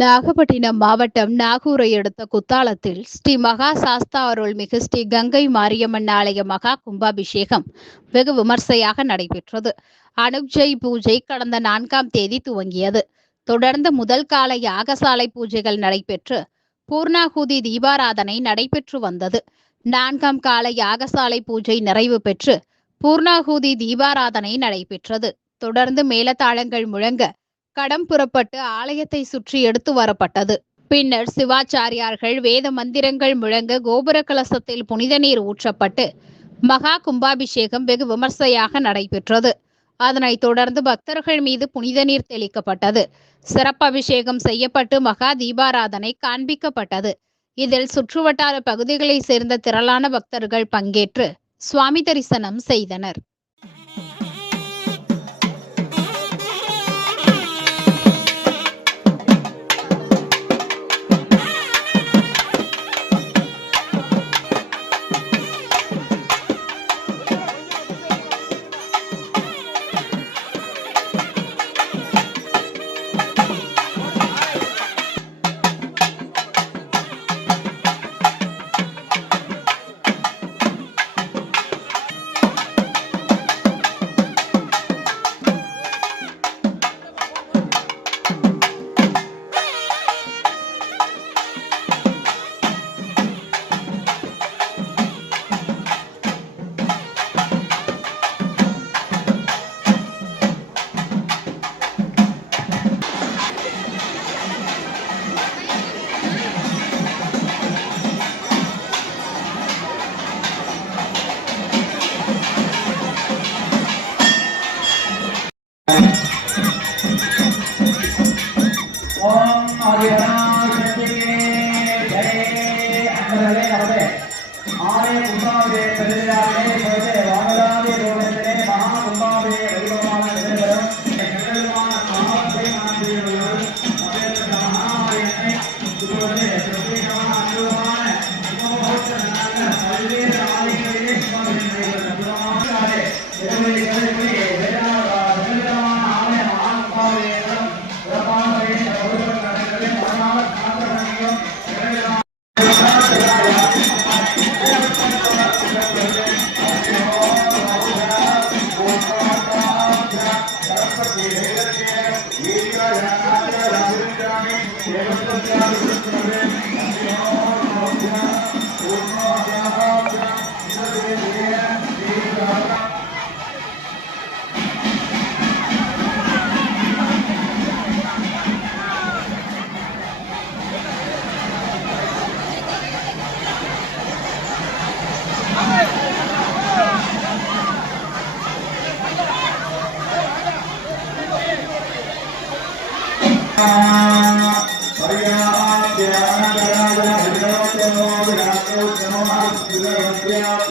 நாகப்பட்டினம் மாவட்டம் நாகூரை அடுத்த குத்தாலத்தில் ஸ்ரீ மகா சாஸ்தா அருள்மிகு ஸ்ரீ கங்கை மாரியம்மன் ஆலய மகா கும்பாபிஷேகம் வெகு விமர்சையாக நடைபெற்றது. அனுஜை பூஜை கடந்த 4ஆம் தேதி துவங்கியது. தொடர்ந்து முதல் கால யாகசாலை பூஜைகள் நடைபெற்று பூர்ணாகுதி தீபாராதனை நடைபெற்று வந்தது. 4ஆம் கால யாகசாலை பூஜை நிறைவு பெற்று பூர்ணாகுதி தீபாராதனை நடைபெற்றது. தொடர்ந்து மேளதாளங்கள் முழங்க கடம் புறப்பட்டு ஆலயத்தை சுற்றி எடுத்து வரப்பட்டது. பின்னர் சிவாச்சாரியார்கள் வேத மந்திரங்கள் முழங்க கோபுர கலசத்தில் புனித நீர் ஊற்றப்பட்டு மகா கும்பாபிஷேகம் வெகு விமர்சையாக நடைபெற்றது. அதனைத் தொடர்ந்து பக்தர்கள் மீது புனித நீர் தெளிக்கப்பட்டது. சிறப்பபிஷேகம் செய்யப்பட்டு மகா தீபாராதனை காண்பிக்கப்பட்டது. இதில் சுற்றுவட்டார பகுதிகளைச் சேர்ந்த திரளான பக்தர்கள் பங்கேற்று சுவாமி தரிசனம் செய்தனர்.